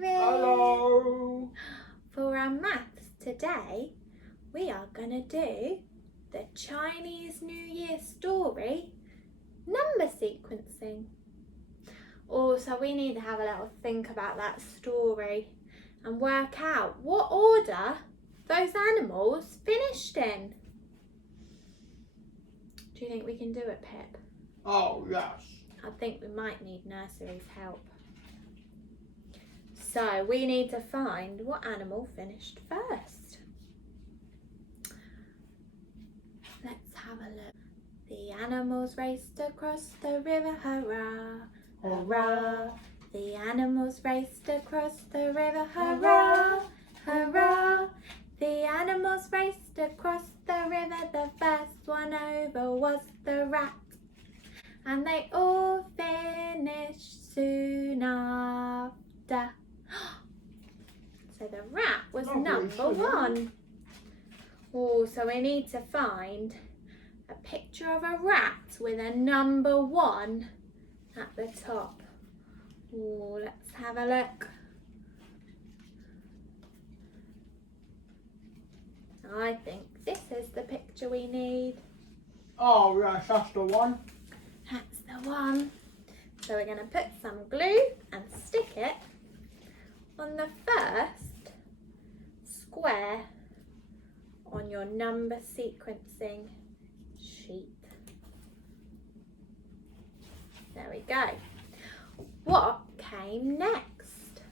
Nursery. Hello. For our maths today, we are going to do the Chinese New Year story number sequencing. Also, we need to have a little think about that story and work out what order those animals finished in. Do you think we can do it, Pip? Oh, yes. I think we might need Nursery's help. So we need to find what animal finished first. Let's have a look. The animals raced across the river, hurrah, hurrah. The animals raced across the river, hurrah, hurrah. The animals raced across the river, the first one over was the rat. And they all finished soon after. So the rat was number one. Oh, so we need to find a picture of a rat with a number one at the top. Oh, let's have a look. I think this is the picture we need. Oh, yes, that's the one. That's the one. So we're going to put some glue and stick it on the first square on your number sequencing sheet. There we go. What came next?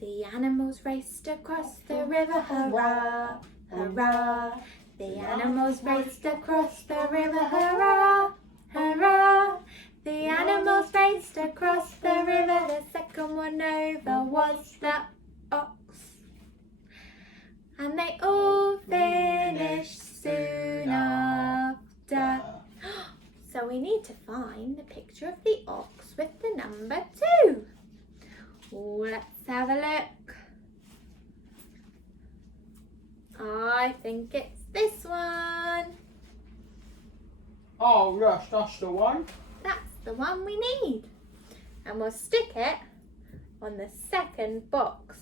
The animals raced across the river, hurrah, hurrah. The animals raced across the river, hurrah, hurrah. The animals raced across the river, the second one over was the ox. And they all finished soon after. So we need to find the picture of the ox with the number 2. Oh, let's have a look. I think it's this one. Oh, yes, that's the one. That's the one we need. And we'll stick it on the second box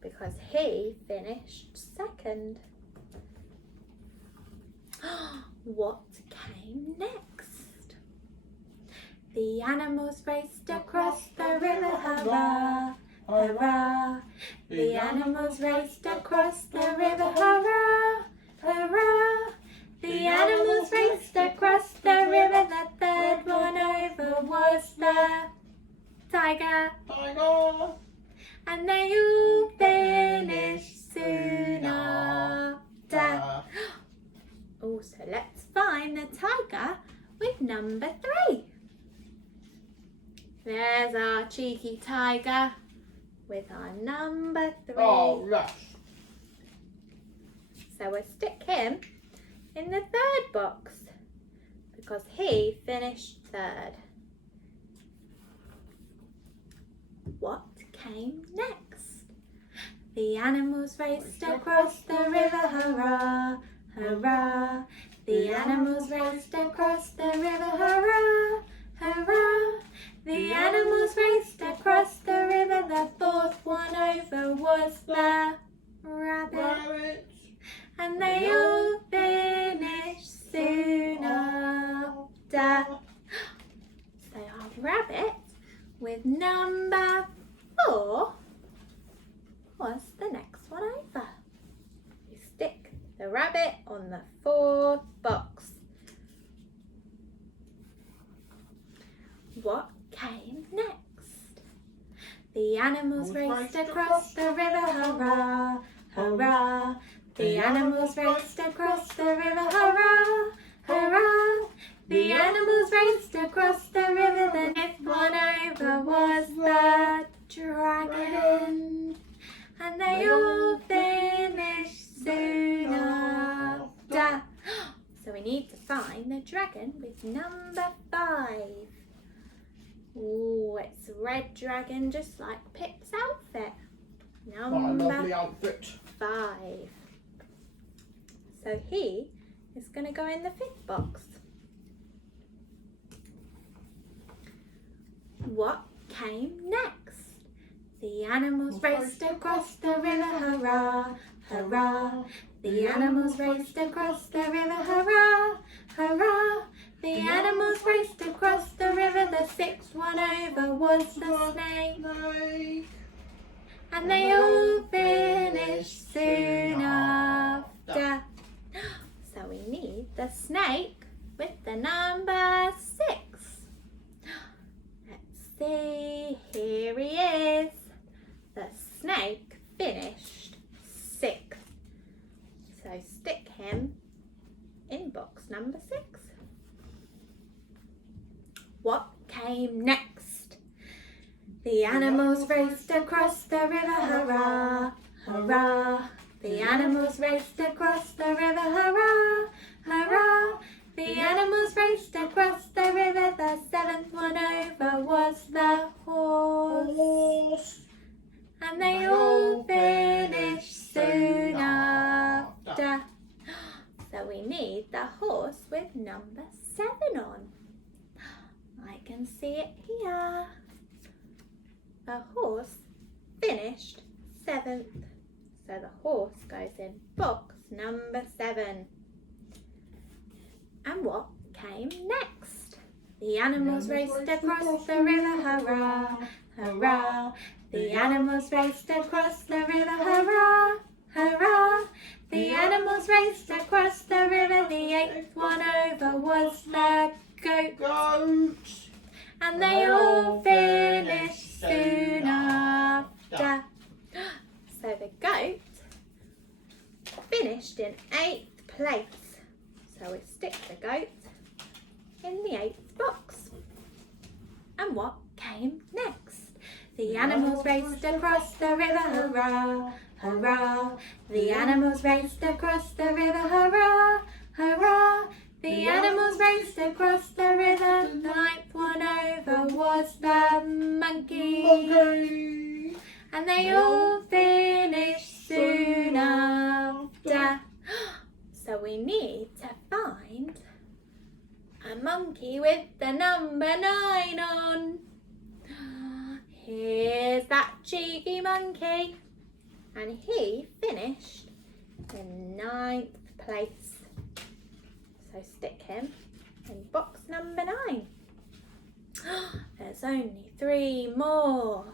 because he finished second. What came next? The animals raced across the river, hurrah, hurrah. The animals raced across the river, hurrah, hurrah. The animals raced across the river, the third one over was the tiger. Tiger. And they all finished soon after. Oh, so let's find the tiger with number 3. There's our cheeky tiger with our number 3. Oh, yes. So we'll stick him in the third box because he finished third. What came next? The animals raced across the river, hurrah, hurrah. The animals raced across the river, hurrah, hurrah. The animals raced across the river, the fourth one over was the rabbit. And they all finished soon after. So our rabbit with number 4 was the next one over. We stick the rabbit on the 4th box. What came next? The animals raced across the river, hurrah, hurrah. The animals raced across the river, hurrah, hurrah. The animals raced across the river, the next one over was the dragon. And they all finished soon after. So we need to find the dragon with number 5. Oh, it's a red dragon just like Pip's outfit. What a lovely Number outfit. 5. So he is going to go in the 5th box. What came next? The animals raced across the river, hurrah, hurrah. The animals raced across the river, hurrah, hurrah. The animals raced across the river, the sixth one over was the snake. And they all finished soon after. So we need the snake with the number 6. Let's see, here he is. The snake finished 6th. So stick him in box number 6. What came next? The animals raced across the river, hurrah, hurrah. The animals raced across the river, hurrah, hurrah. The animals raced across the river, the 7th one over was the horse. And they all finished soon after. So we need the horse with number 7 on. I can see it here. The horse finished 7th. So the horse goes in box number 7. And what came next? The animals raced across the river, hurrah, hurrah. The animals raced across the river, hurrah, hurrah. The animals raced across the river, the 8th one over was the goat. And they all finished soon after. So the goat finished in 8th place. So we stick the goat in the 8th box. And what came next? The animals raced across the river, hurrah, hurrah. The animals raced across the river, hurrah, hurrah. The animals raced across the river, the 9th one over was the monkey. And they all finished soon after. So we need to find a monkey with the number 9 on. Here's that cheeky monkey. And he finished in 9th place. So stick him in box number 9. There's only 3 more.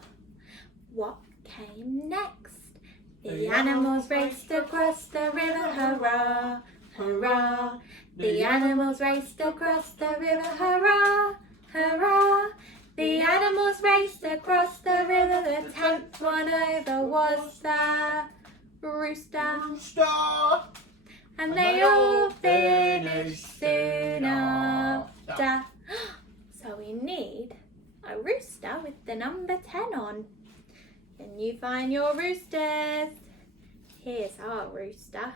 What came next? The animals raced across the river, hurrah, hurrah. The animals raced across the river, hurrah, hurrah. The animals raced across the river, the 10th one over was the rooster. And they all finished soon after. So we need a rooster with the number 10 on. Can you find your roosters? Here's our rooster.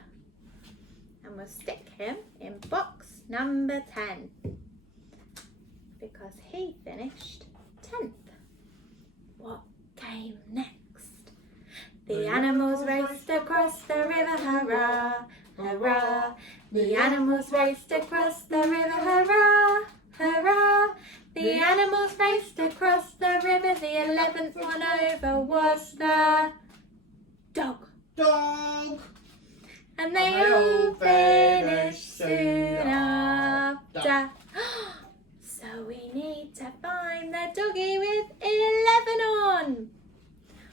And we'll stick him in box number 10. Because he finished 10th. What came next? The animals raced across the river, hurrah, hurrah. The animals raced across the river, hurrah, hurrah. The animals raced across the river, the 11th one over was the dog. And they all finished soon after. So we need to find the doggy with 11 on.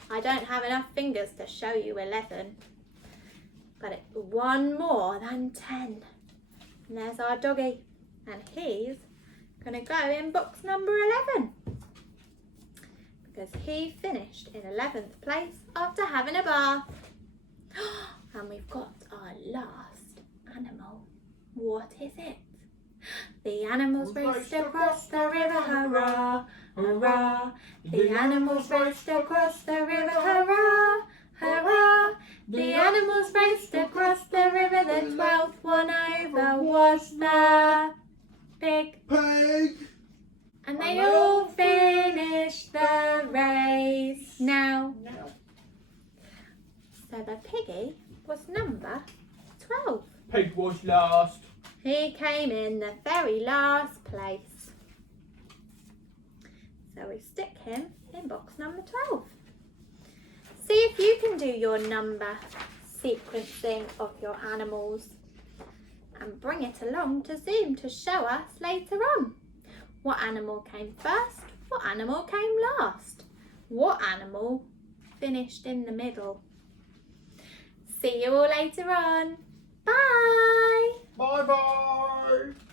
I don't have enough fingers to show you 11. But it's 1 more than 10. And there's our doggy. And he's going to go in box number 11. Because he finished in 11th place after having a bath. And we've got our last animal. What is it? The animals raced across the river, hurrah, hurrah. The animals raced across the river, hurrah, hurrah. The animals raced across the river, the 12th one over was the pig. And they all finished the race now. So the piggy was number 12. Pig was last. He came in the very last place. So we stick him in box number 12. see if you can do your number sequencing of your animals and bring it along to Zoom to show us later on. What animal came first? What animal came last? What animal finished in the middle? See you all later on. Bye! Bye bye.